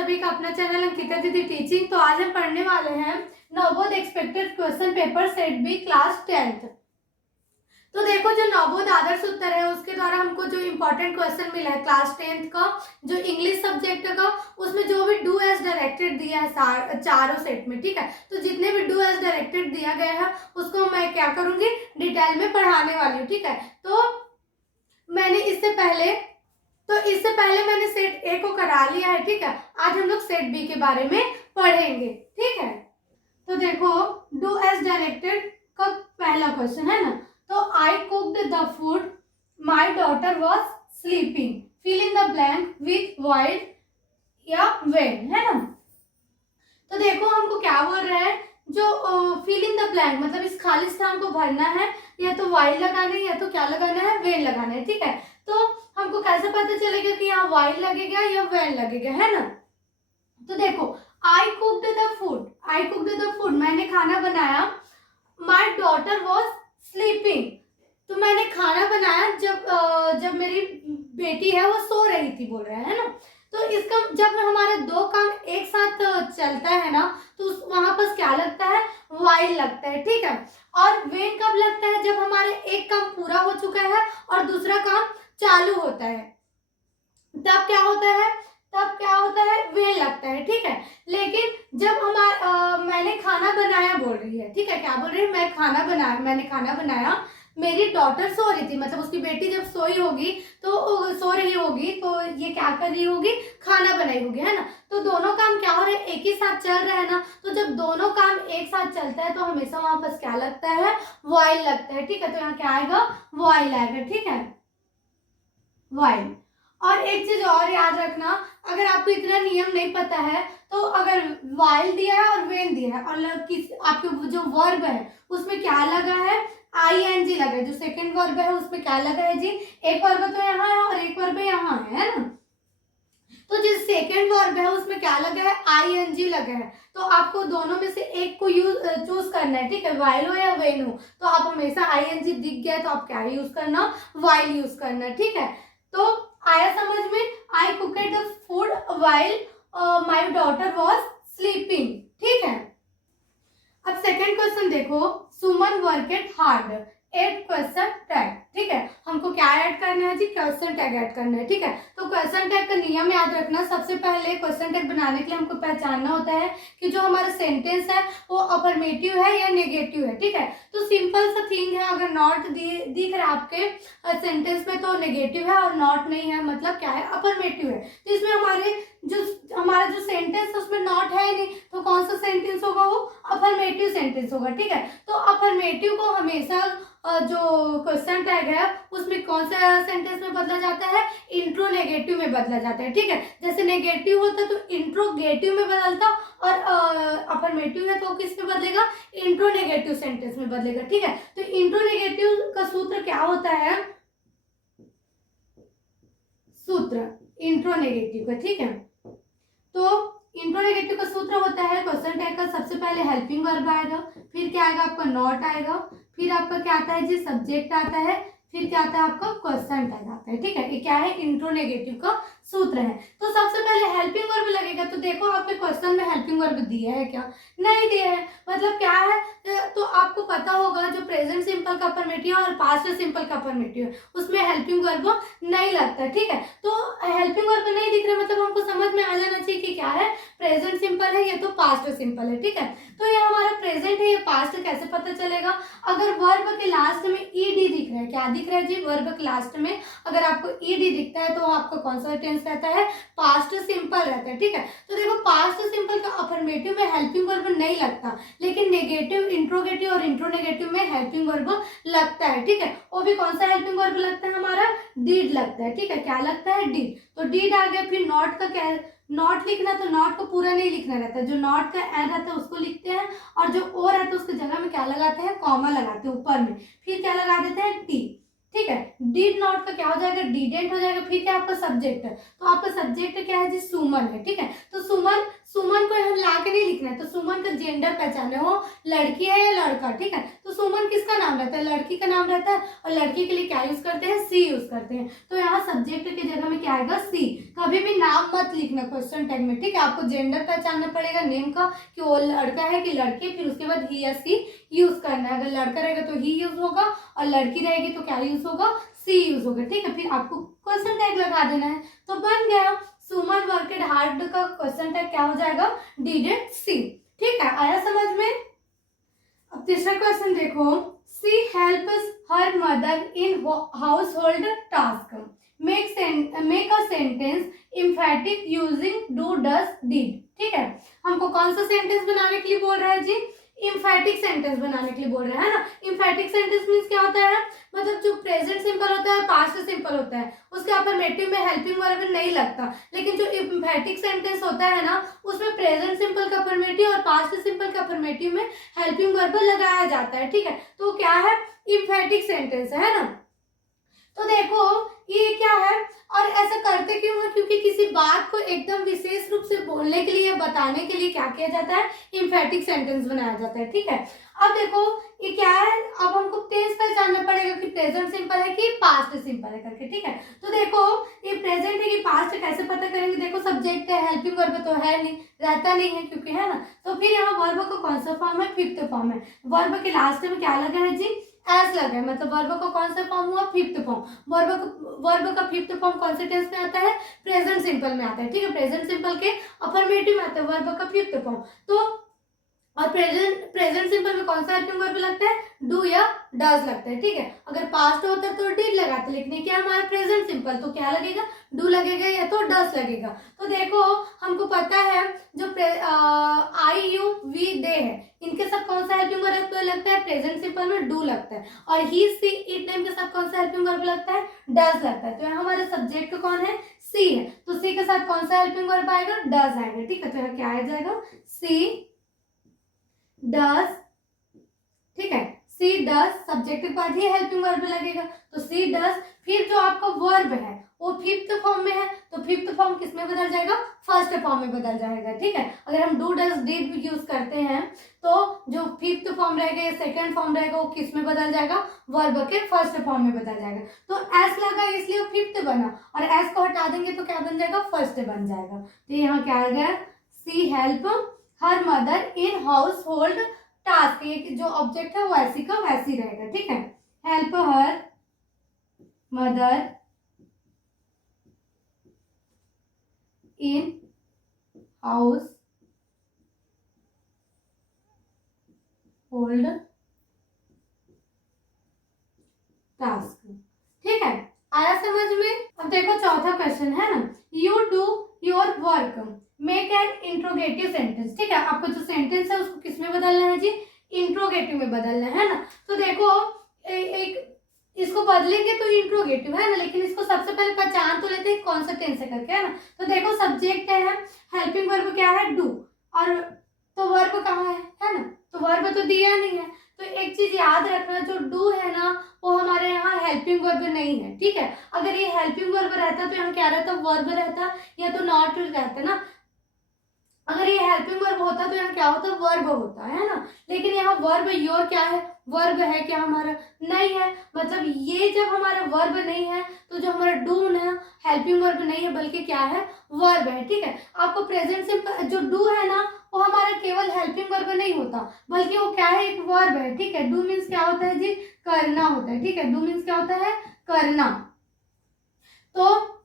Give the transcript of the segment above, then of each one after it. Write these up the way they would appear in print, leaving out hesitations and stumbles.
सभी का अपना चैनल अंकिता दीदी टीचिंग। तो आज हम पढ़ने वाले हैं Navodaya expected question paper set B class 10th। तो देखो, जो नवोदय आदर्श उत्तर है उसके द्वारा हमको जो इम्पोर्टेंट क्वेश्चन मिला है क्लास 10th का, जो इंग्लिश सब्जेक्ट का, उसमें जो भी डू एज डायरेक्टेड दिया है चारों सेट में, ठीक है। तो जितने भी डू एज डायरेक्टेड दिया गया है उसको मैं क्या करूंगी, डिटेल में पढ़ाने वाली हूँ, ठीक है। तो मैंने इससे पहले मैंने सेट ए को करा लिया है, ठीक है। आज हम लोग सेट बी के बारे में पढ़ेंगे, ठीक है। तो देखो, डू एज डायरेक्टेड का पहला क्वेश्चन है ना, तो I cooked the food, my daughter was sleeping, fill in the blank with while या वेन, है ना। तो देखो हमको क्या बोल रहा है, जो फिल इन द ब्लैंक मतलब इस खाली स्थान को भरना है, या तो वाइल लगाना है या तो क्या लगाना है, वेन लगाना है, ठीक है। तो हमको कैसे पता चलेगा कि यहाँ वाइल लगेगा या वेन लगेगा, है ना। तो देखो, आई कुक्ड द फूड, मैंने खाना बनाया। माई डॉटर वॉज स्लीपिंग, तो मैंने खाना बनाया जब मेरी बेटी है वो सो रही थी, बोल रहा है ना। तो इसका जब हमारे दो काम एक साथ चलता है ना, तो वहां पर क्या लगता है, वाइल लगता है, ठीक है। और वेन कब लगता है, जब हमारे एक काम पूरा हो चुका है और दूसरा काम चालू होता है, तब क्या होता है, वेन लगता है, ठीक है। लेकिन जब मैंने खाना बनाया बोल रही है, ठीक है, क्या बोल रही है, मैंने खाना बनाया, मेरी डॉटर सो रही थी, मतलब उसकी बेटी जब सो रही होगी तो ये क्या कर रही होगी, खाना बनाई होगी, है ना। तो दोनों काम क्या हो रहे हैं, एक ही साथ चल रहे हैं ना। तो जब दोनों काम एक साथ चलता है तो हमेशा वहां पर क्या लगता है, वाइल लगता है, ठीक है। तो यहाँ क्या आएगा, वाइल आएगा, ठीक है, वाइल। और एक चीज और याद रखना, अगर आपको इतना नियम नहीं पता है तो अगर वाइल दिया है और वेन दिया है और आपके जो वर्ब है उसमें क्या लगा है, आईएनजी लगा है। जो सेकंड वर्ब है उसमें क्या लगा है जी, एक वर्ब तो यहाँ है और एक वर्ब यहाँ है ना। तो जो सेकंड वर्ब है उसमें क्या लगा है, आईएनजी लगा है। तो आपको दोनों में से एक को चूज करना है, ठीक है, वाइल हो या वेन हो। तो आप हमेशा आईएनजी दिख गया तो आप क्या यूज करना, वाइल यूज करना, ठीक है। तो आया समझ में, I cooked the food while my daughter was sleeping, ठीक है। अब सेकंड क्वेश्चन देखो, Suman worked hard, add question tag, ठीक है। हमको क्या ऐड करना है जी, क्वेश्चन टैग ऐड करना है, ठीक है। तो क्वेश्चन टैग का नियम याद रखना, सबसे पहले क्वेश्चन टैग बनाने के लिए हमको पहचानना होता है कि जो हमारा सेंटेंस है वो अफर्मेटिव है या नेगेटिव है, ठीक है। तो सिंपल सा थिंग है, अगर नॉट दिख रहा है आपके सेंटेंस में तो नेगेटिव है, और नॉट नहीं है मतलब क्या है, अफर्मेटिव है। तो इसमें हमारा जो सेंटेंस है उसमें नॉट है नहीं, तो कौन सा सेंटेंस होगा, वो अफर्मेटिव सेंटेंस होगा, ठीक है। तो अफर्मेटिव को हमेशा जो क्वेश्चन टैग है उसमें कौन सा सेंटेंस में बदला जाता है, इंट्रोनेगेटिव में बदला जाता है, ठीक है। जैसे नेगेटिव होता तो इंट्रोगेटिव में बदलता, और अफर्मेटिव है तो किस में बदलेगा, इंट्रोनेगेटिव सेंटेंस में बदलेगा, ठीक है। तो इंट्रोनेगेटिव का सूत्र क्या होता है, इंट्रोनेगेटिव का, ठीक है। तो इंट्रोनेगेटिव का सूत्र होता है क्वेश्चन टैग का, सबसे पहले हेल्पिंग वर्ब आएगा, फिर क्या आएगा आपका नॉट आएगा, फिर आपका क्या आता है जी, सब्जेक्ट आता है, फिर क्या आता है आपका क्वेश्चन टैग आता है, ठीक है। ये क्या है, इंट्रोनेगेटिव का सूत्र है। तो सबसे पहले हेल्पिंग वर्ब लगेगा। तो देखो आपके क्वेश्चन में हेल्पिंग वर्ब दिया है क्या, नहीं दिया है, मतलब क्या है, तो आपको पता होगा जो प्रेजेंट सिंपल का अफर्मेटिव और पास्ट सिंपल का अफर्मेटिव है उसमें हेल्पिंग वर्ब नहीं लगता, ठीक है। तो हेल्पिंग वर्ब नहीं दिख रहा मतलब हमको समझ में आ जाना चाहिए कि क्या है, प्रेजेंट सिंपल है, ये तो पास्ट सिंपल है, ठीक है। तो ये हमारा प्रेजेंट है, ये पास्ट कैसे पता चलेगा, अगर वर्ब के लास्ट में ईडी दिख रहा है, क्या दिख रहा है जी, वर्ब के लास्ट में अगर आपको ईडी दिखता है तो आपका कौन सा टेंस रहता है, पास्ट सिंपल रहता है, ठीक है। तो देखो पास्ट सिंपल का अफर्मेटिव में हेल्पिंग वर्ब नहीं लगता, लेकिन नेगेटिव, इंट्रोगेटिव और इंट्रोनेगेटिव में हेल्पिंग वर्ब लगता है, ठीक है। वो भी कौन सा हेल्पिंग वर्ब लगता है, हमारा डीड लगता है, ठीक है। क्या लगता है, डीड। तो डीड आ गया, फिर नॉट का क्या, नॉट लिखना, तो नॉट को पूरा नहीं लिखना रहता है, जो नॉट का एन रहता है उसको लिखते हैं, और जो ओ रहता है उसकी जगह में क्या लगाते हैं, कॉमा लगाते हैं ऊपर में, फिर क्या लगा देते हैं, टी, ठीक है। डिड नॉट का क्या हो जाएगा, डिडेंट हो जाएगा, फिर क्या आपका सब्जेक्ट है, तो आपका सब्जेक्ट क्या है जी, सुमन है, ठीक है। तो सुमन को हम बना के नहीं लिखना है। तो सुमन का जेंडर पहचाने हो, लड़की है या लड़का, ठीक है। तो सुमन किसका नाम रहता है, लड़की का नाम रहता है, और लड़की के लिए क्या यूज करते हैं, सी यूज करते हैं। तो यहाँ सब्जेक्ट की जगह में क्या आएगा, सी। कभी भी नाम मत लिखना क्वेश्चन टैग में, ठीक है। आपको जेंडर पहचानना पड़ेगा नेम का, कि वो लड़का है कि लड़की, फिर उसके बाद ही या सी यूज करना है। अगर लड़का रहेगा तो ही यूज होगा, और लड़की रहेगी तो क्या यूज होगा, सी यूज होगा, ठीक है। फिर आपको क्वेश्चन टैग लगा देना है, तो बन गया सुमन वर्कड हार्ड का क्वेश्चन टैग क्या हो जाएगा, डिडेड सी, ठीक है। आया समझ में। अब तीसरा क्वेश्चन देखो, she helps her mother in household task, make a sentence emphatic using do does did, ठीक है। हमको कौन सा सेंटेंस बनाने के लिए बोल रहा है जी, इम्फैटिक सेंटेंस बनाने के लिए बोल रहे हैं ना। इम्फैटिक सेंटेंस मीन्स क्या होता है, मतलब जो प्रेजेंट सिंपल होता है, पास्ट सिंपल होता है, उसके अफर्मेटिव में हेल्पिंग वर्ब नहीं लगता। लेकिन जो इम्फैटिक सेंटेंस होता है ना, उसमें प्रेजेंट सिंपल का अफर्मेटिव और पास्ट सिंपल का अफर्मेटिव में हेल्पिंग वर्ब लगाया जाता है, ठीक है। तो क्या है, इम्फैटिक सेंटेंस है ना। तो देखो ये क्या है, और ऐसा करते क्यों है, क्योंकि किसी बात को एकदम विशेष रूप से बोलने के लिए, बताने के लिए क्या किया जाता है, इम्फैटिक सेंटेंस बनाया जाता है, ठीक है। अब देखो ये क्या है, अब हमको टेंस पहचानना पड़ेगा कि प्रेजेंट सिंपल है कि पास्ट सिंपल है करके, ठीक है। तो देखो ये प्रेजेंट है कि पास्ट है, कैसे पता करेंगे, देखो सब्जेक्ट है, हेल्पिंग वर्ब तो है नहीं, रहता नहीं है क्योंकि, है ना। तो फिर यहाँ वर्ब का कौन सा फॉर्म है, फिफ्थ फॉर्म है। वर्ब के लास्ट में क्या लगा है जी, एस लगा है, मतलब वर्ब का कौन सा फॉर्म हुआ, फिफ्थ फॉर्म। वर्ब का फिफ्थ फॉर्म कौन से टेंस में आता है, प्रेजेंट सिंपल में आता है, ठीक है। प्रेजेंट सिंपल के अफर्मेटिव में आता है वर्ब का फिफ्थ फॉर्म। तो और प्रेजेंट सिंपल में कौन सा हेल्पिंग वर्ब लगता है, डू या डज लगता है, ठीक है। अगर पास्ट होता है तो डिड लगाते, लेकिन ये क्या हमारा प्रेजेंट सिंपल, तो क्या लगेगा, डू लगेगा या तो डज लगेगा। तो देखो हमको पता है जो आई यू वी दे है, इनके साथ कौन सा हेल्पिंग वर्ब लगता है, प्रेजेंट सिंपल में डू लगता है, और ही सी इट नेम के साथ कौन सा हेल्पिंग वर्ब लगता है, डज लगता है। तो यहाँ हमारे सब्जेक्ट कौन है, सी है, तो सी के साथ कौन सा हेल्पिंग वर्ब आएगा, डज आएगा, ठीक है। तो यहाँ क्या आ जाएगा, सी डज, ठीक है। सी डज सब्जेक्ट के बाद ही हेल्पिंग वर्ब लगेगा, तो सी डज। फिर जो आपका वर्ब है वो फिफ्थ फॉर्म में है, तो फिफ्थ फॉर्म किस में बदल जाएगा, फर्स्ट फॉर्म में बदल जाएगा, ठीक है। अगर हम डू डज डिड भी यूज करते हैं तो जो फिफ्थ फॉर्म रहेगा या सेकंड फॉर्म रहेगा वो किस में बदल जाएगा, वर्ब के फर्स्ट फॉर्म में बदल जाएगा। तो एस लगा इसलिए फिफ्थ बना, और एस को हटा देंगे तो क्या बन जाएगा, फर्स्ट बन जाएगा। तो यहाँ क्या आ गया, she help her mother in household task, ये जो ऑब्जेक्ट है वो ऐसी का वैसी रहेगा, ठीक है। Help her mother in household task, ठीक है। आया समझ में। अब देखो चौथा क्वेश्चन है ना, you do your work make an interrogative sentence, ठीक है। आपको जो सेंटेंस है उसको किस में बदलना है जी, इंट्रोगेटिव में बदलना है ना। तो देखो एक इसको बदलेंगे तो इंट्रोगेटिव है ना, लेकिन इसको सबसे पहले पहचान तो लेते हैं कौन सा टेंस है करके, है ना। तो देखो सब्जेक्ट है, हेल्पिंग वर्ब क्या है, डू, और तो वर्ब कहाँ है ना, तो वर्ब तो दिया नहीं है। तो एक चीज याद रखना, जो डू है ना वो हमारे यहाँ हेल्पिंग वर्ब नहीं है, ठीक है। अगर ये हेल्पिंग वर्ब रहता तो यहाँ क्या रहता, वर्ब रहता, या तो नॉट रहता ना। अगर ये हेल्पिंग वर्ब होता तो यहाँ क्या होता, वर्ब होता है ना। लेकिन यहाँ वर्ब योर क्या है, वर्ब है क्या हमारा, नहीं है। मतलब ये जब हमारा वर्ब नहीं है तो जो हमारा डू ना हेल्पिंग वर्ब नहीं है बल्कि क्या है, वर्ब है, ठीक है। आपको प्रेजेंट सिंपल जो डू है ना वो हमारा केवल हेल्पिंग वर्ब नहीं होता, बल्कि वो क्या है, एक वर्ब है, ठीक है। डू मीन्स क्या होता है जी, करना होता है, ठीक है। डू मीन्स क्या होता है, करना। तो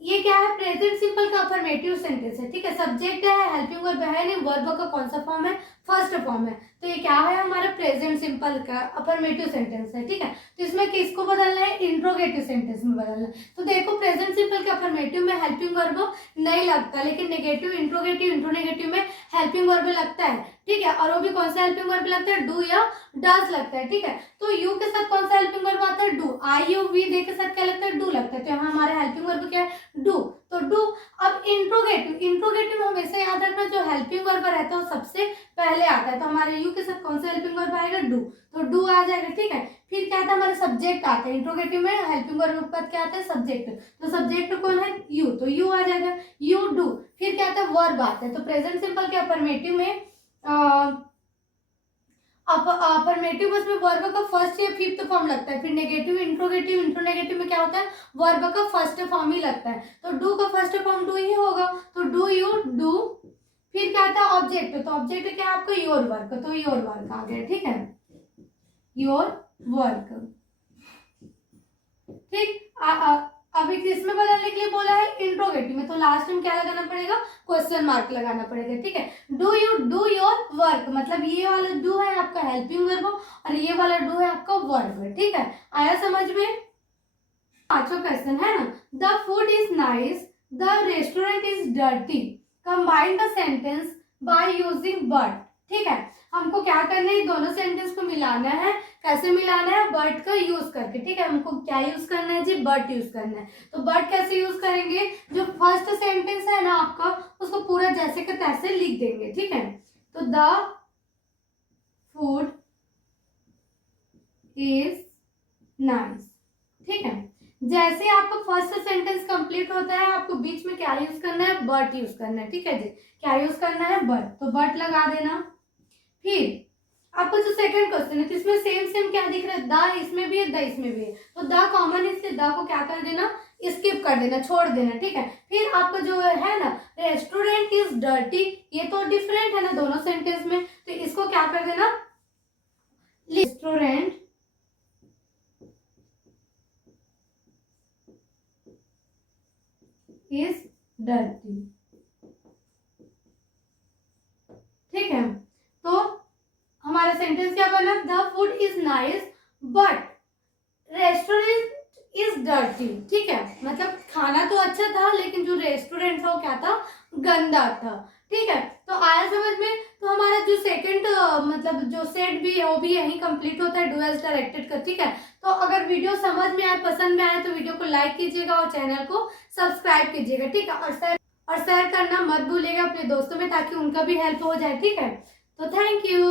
ये क्या है, प्रेजेंट सिंपल का अफर्मेटिव सेंटेंस है, ठीक है। सब्जेक्ट है, हेल्पिंग वर्ब है नहीं, वर्ब का कौन सा फॉर्म है, फर्स्ट फॉर्म है। तो ये क्या है, हमारा प्रेजेंट सिंपल का अफर्मेटिव सेंटेंस है, ठीक है। तो इसमें किसको बदलना है, इंट्रोगेटिव सेंटेंस में बदलना है। तो देखो प्रेजेंट सिंपल के अफर्मेटिव में हेल्पिंग वर्ब नहीं लगता, लेकिन नेगेटिव, इंट्रोगेटिव, इंट्रोनेगेटिव में हेल्पिंग वर्ब लगता है, ठीक है। और वो भी कौन सा हेल्पिंग वर्ब लगता है, डू या डज लगता है, ठीक है। तो यू के साथ कौन सा हेल्पिंग वर्ब आता है, डू। आई यू वी दे के साथ क्या लगता है, डू लगता है। तो यहाँ हमारा हेल्पिंग वर्ब क्या है, डू। तो डू। अब इंट्रोगेटिव हमेशा याद रखना, जो हेल्पिंग वर्ब रहता है वो सबसे पहले आता है। तो हमारे यू के साथ कौन सा हेल्पिंग वर्ब आएगा? डू, तो डू आ जाएगा, ठीक है। फिर क्या आता है? हमारे सब्जेक्ट आते हैं। इंट्रोगेटिव में हेल्पिंग वर्ब के बाद क्या आता है? सब्जेक्ट, तो सब्जेक्ट कौन है? यू, तो यू आ जाएगा, यू डू। फिर क्या आता है? वर्ब आता है। तो प्रेजेंट सिंपल के अफर्मेटिव में अफर्मेटिव उसमें वर्ब का फर्स्ट या फिफ्थ फॉर्म लगता है। फिर नेगेटिव, इंट्रोगेटिव, इंट्रोनेगेटिव में क्या होता है? वर्ब का फर्स्ट फॉर्म ही लगता है। तो डू का फर्स्ट फॉर्म डू ही होगा, तो डू यू डू। फिर क्या आता है? ऑब्जेक्ट, तो ऑब्जेक्ट क्या है आपका? योर वर्क, तो योर वर्क आ गया, ठीक है, योर वर्क, ठीक। अभी किसमें बदलने के लिए बोला है? इंट्रोगेटिव में, तो लास्ट में क्या लगाना पड़ेगा? क्वेश्चन मार्क लगाना पड़ेगा, ठीक है। Do you do your work, मतलब ये वाला डू है आपका हेल्पिंग वर्ब और ये वाला डू है आपका वर्ब, ठीक है। आया समझ में? पांचवा क्वेश्चन है ना, the food is nice, the restaurant is dirty, combine the sentence by using but, ठीक है। हमको क्या करना है? दोनों सेंटेंस को मिलाना है। कैसे मिलाना है? बट का यूज करके, ठीक है। हमको क्या यूज करना है जी? बट यूज करना है। तो बट कैसे यूज करेंगे? जो फर्स्ट सेंटेंस है ना आपका, उसको पूरा जैसे के तैसे लिख देंगे, ठीक है। तो द फूड इज नाइस, ठीक है। जैसे आपका फर्स्ट सेंटेंस कंप्लीट होता है, आपको बीच में क्या यूज करना है? बट यूज करना है, ठीक है जी। क्या यूज करना है? बट, तो बट लगा देना। फिर आपको जो सेकंड क्वेश्चन है, तो इसमें सेम क्या दिख रहा है? द इसमें भी है, द इसमें भी है, तो द कॉमन है, इसलिए द को क्या कर देना? स्किप कर देना, छोड़ देना, ठीक है। फिर आपका जो है ना, रेस्टोरेंट इज डर्टी, ये तो डिफरेंट है ना दोनों सेंटेंस में, तो इसको क्या कर देना? रेस्टोरेंट इज डर्टी, ठीक है। तो हमारा सेंटेंस क्या बना? The food is nice but restaurant is dirty, ठीक है। मतलब खाना तो अच्छा था, लेकिन जो रेस्टोरेंट था वो क्या था? गंदा था, ठीक है। तो आया समझ में? तो हमारा जो सेकंड मतलब जो सेट भी है वो भी यही कंप्लीट होता है, डू एज डायरेक्टेड का, ठीक है। तो अगर वीडियो समझ में आए, पसंद में आए, तो वीडियो को लाइक कीजिएगा और चैनल को सब्सक्राइब कीजिएगा, ठीक है। और शेयर करना मत भूलिएगा अपने दोस्तों में, ताकि उनका भी हेल्प हो जाए, ठीक है। तो थैंक यू।